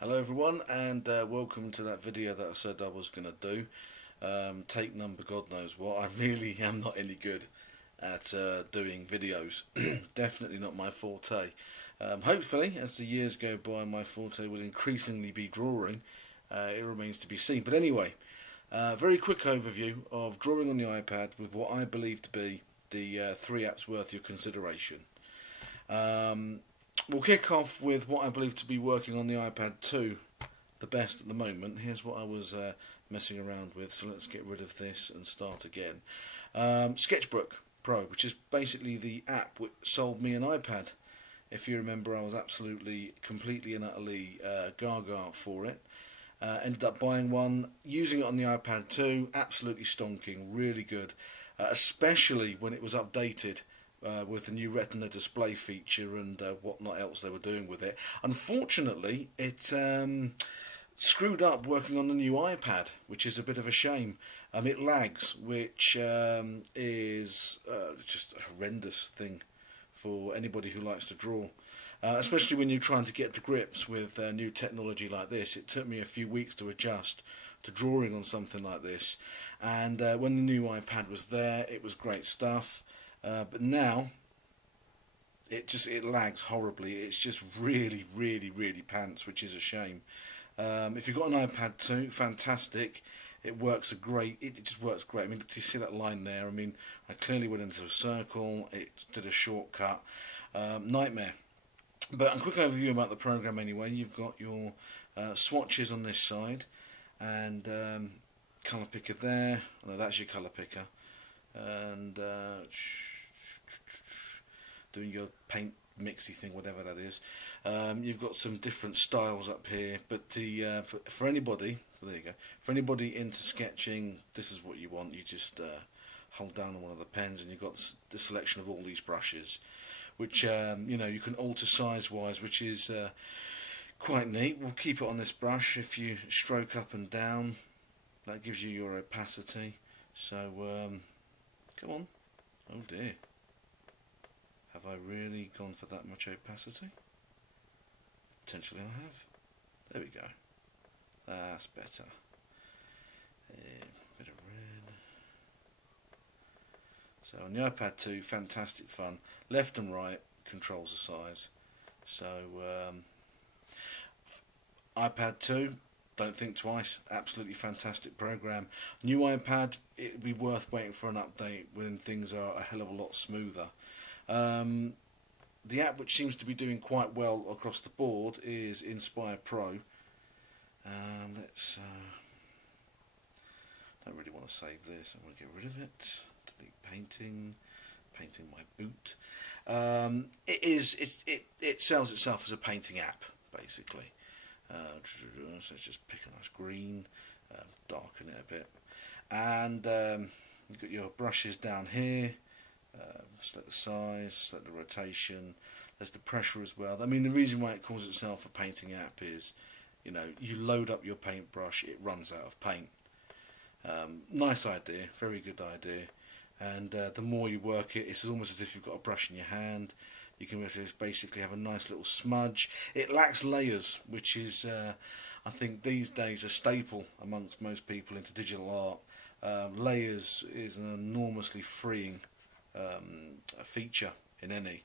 Hello everyone, and welcome to that video that I said I was going to do. Take number God knows what. I really am not any good at doing videos. Definitely not my forte. Hopefully, as the years go by, my forte will increasingly be drawing. It remains to be seen. But anyway, very quick overview of drawing on the iPad with what I believe to be the 3 apps worth your consideration. We'll kick off with what I believe to be working on the iPad 2 the best at the moment. Here's what I was messing around with, so let's get rid of this and start again. Sketchbook Pro, which is basically the app which sold me an iPad. If you remember, I was absolutely, completely and utterly gaga for it. Ended up buying one, using it on the iPad 2, absolutely stonking, really good, especially when it was updated. With the new Retina display feature and whatnot else they were doing with it. Unfortunately, it screwed up working on the new iPad, which is a bit of a shame. It lags, which is just a horrendous thing for anybody who likes to draw. Especially when you're trying to get to grips with new technology like this. It took me a few weeks to adjust to drawing on something like this. And when the new iPad was there, it was great stuff. But now it lags horribly. It's just really pants, which is a shame. If you've got an iPad 2, fantastic. It works it just works great. I mean, do you see that line there? I mean, I clearly went into a circle. It did a shortcut. Nightmare. But a quick overview about the program anyway. You've got your swatches on this side and colour picker there. No, that's your colour picker. And doing your paint mixy thing, whatever that is. You've got some different styles up here, but for anybody, there you go. For anybody into sketching, this is what you want. You just hold down on one of the pens, and you've got the selection of all these brushes, which you can alter size-wise, which is quite neat. We'll keep it on this brush. If you stroke up and down, that gives you your opacity. So come on. Oh dear. Have I really gone for that much opacity? Potentially I have. There we go. That's better. Bit of red. So on the iPad 2, fantastic fun. Left and right controls the size. So iPad 2, don't think twice. Absolutely fantastic program. New iPad, it would be worth waiting for an update when things are a hell of a lot smoother. The app which seems to be doing quite well across the board is Inspire Pro. Let's don't really want to save this. I want to get rid of it. Delete painting. Painting my boot. It sells itself as a painting app basically. So let's just pick a nice green, darken it a bit, and you've got your brushes down here. Select the size, select the rotation. There's the pressure as well. I mean, the reason why it calls itself a painting app is, you load up your paintbrush, it runs out of paint. Nice idea, very good idea. And the more you work it, it's almost as if you've got a brush in your hand. You can basically have a nice little smudge. It lacks layers, which is, I think, these days a staple amongst most people into digital art. Layers is an enormously freeing feature in any.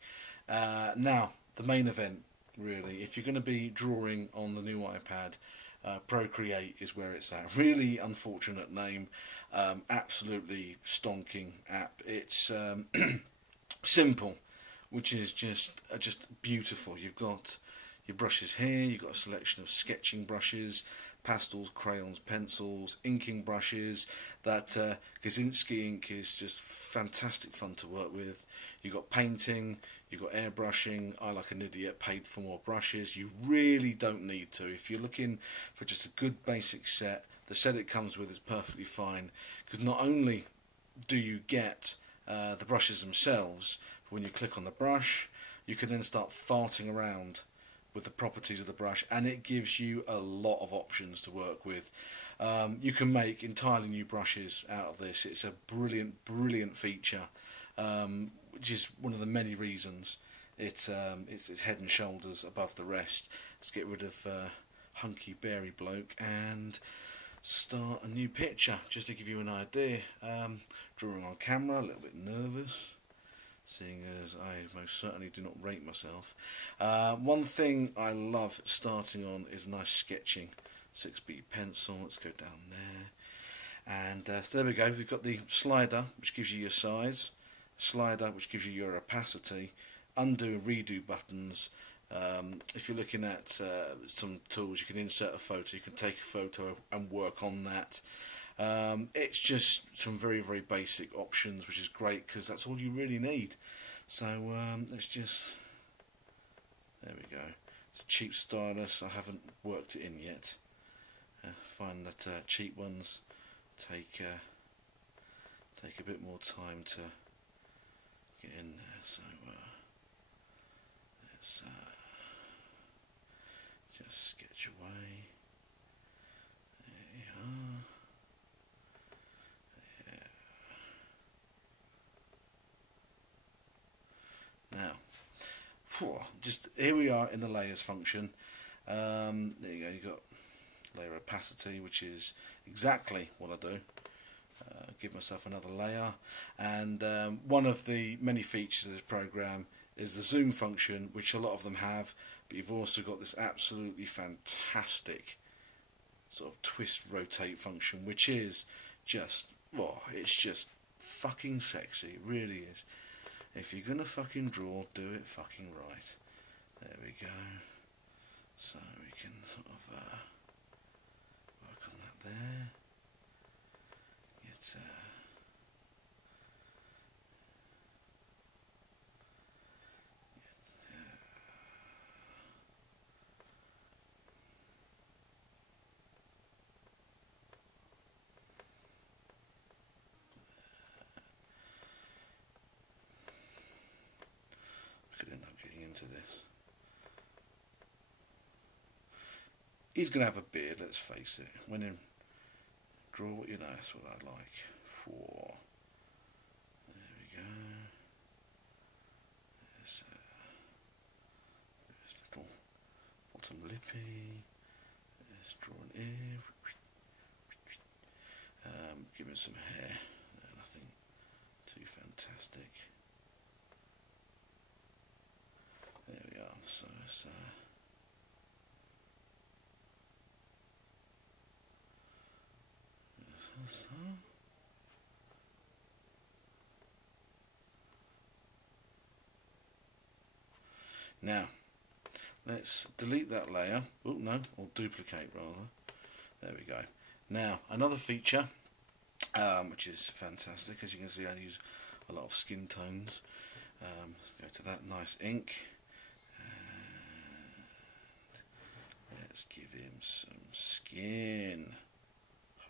Now, the main event, really, if you're going to be drawing on the new iPad, Procreate is where it's at. Really unfortunate name, absolutely stonking app. It's simple, which is just beautiful. You've got your brushes here, you've got a selection of sketching brushes, pastels, crayons, pencils, inking brushes. That Kaczynski ink is just fantastic fun to work with. You've got painting, you've got airbrushing. I, like an idiot, paid for more brushes. You really don't need to. If you're looking for just a good basic set, the set it comes with is perfectly fine, because not only do you get the brushes themselves, but when you click on the brush, you can then start farting around with the properties of the brush, and it gives you a lot of options to work with. You can make entirely new brushes out of this. It's a brilliant feature, which is one of the many reasons it's head and shoulders above the rest. Let's get rid of hunky beary bloke and start a new picture. Just to give you an idea, drawing on camera, a little bit nervous, seeing as I most certainly do not rate myself. One thing I love starting on is nice sketching. 6B pencil, let's go down there. And so there we go, we've got the slider which gives you your size, slider which gives you your opacity, undo and redo buttons. If you're looking at some tools, you can insert a photo, you can take a photo and work on that. It's just some very, very basic options, which is great because that's all you really need. So let's just, there we go. It's a cheap stylus, I haven't worked it in yet. Find that cheap ones take a bit more time to get in there. So let's just sketch away. There you are. Yeah. Now, just here we are in the layers function. There you go. You've got layer opacity, which is exactly what I do. Give myself another layer, and one of the many features of this program is the zoom function, which a lot of them have, but you've also got this absolutely fantastic sort of twist rotate function, which is just, well, it's just fucking sexy. It really is. If you're gonna fucking draw, do it fucking right. There we go. So we can sort of work on that there. Get could end up getting into this. He's going to have a beard, let's face it. When in draw what you know, that's what I like. Four. There we go. There's little bottom lippy. There's drawing ear. Give it some hair. Nothing too fantastic. There we are. So it's now let's delete that layer. Oh no, or duplicate rather. There we go. Now another feature which is fantastic, as you can see I use a lot of skin tones. Go to that nice ink and let's give him some skin,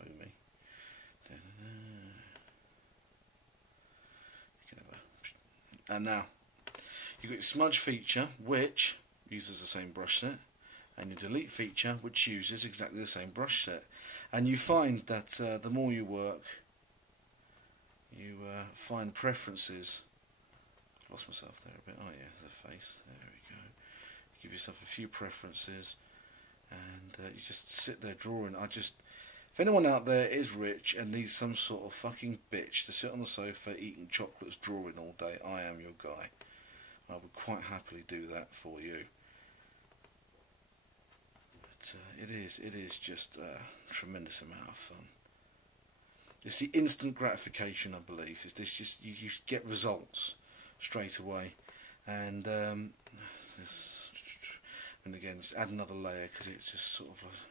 homie. And now you've got your smudge feature, which uses the same brush set, and your delete feature, which uses exactly the same brush set. And you find that the more you work, you find preferences. I've lost myself there a bit. Oh yeah, the face. There we go. Give yourself a few preferences, and you just sit there drawing. If anyone out there is rich and needs some sort of fucking bitch to sit on the sofa eating chocolates drawing all day, I am your guy. I would quite happily do that for you. But it is just a tremendous amount of fun. It's the instant gratification, I believe. It's this just you get results straight away, and again, just add another layer because it just sort of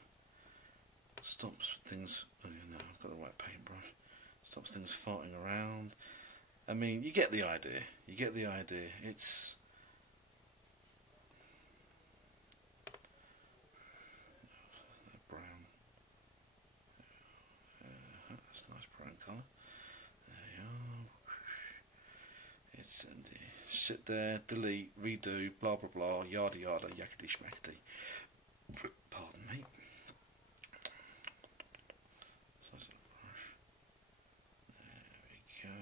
stops things. Oh yeah, no, I've got the right paintbrush. Stops things farting around. I mean, you get the idea. You get the idea. It's brown. That's a nice brown colour. There you are. It's sit there, delete, redo, blah blah blah, yada yada, yakety schmackety. Pardon me. Size of the brush. There we go.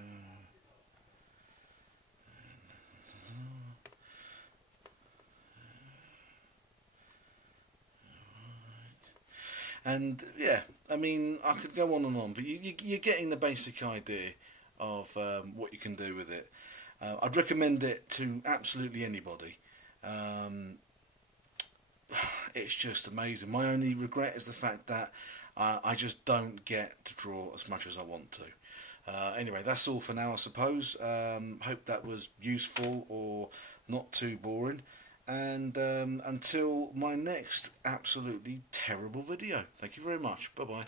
And yeah, I mean, I could go on and on, but you're getting the basic idea of what you can do with it. I'd recommend it to absolutely anybody. Um, it's just amazing. My only regret is the fact that I just don't get to draw as much as I want to. Anyway, that's all for now, I suppose. Hope that was useful or not too boring. And until my next absolutely terrible video. Thank you very much. Bye bye.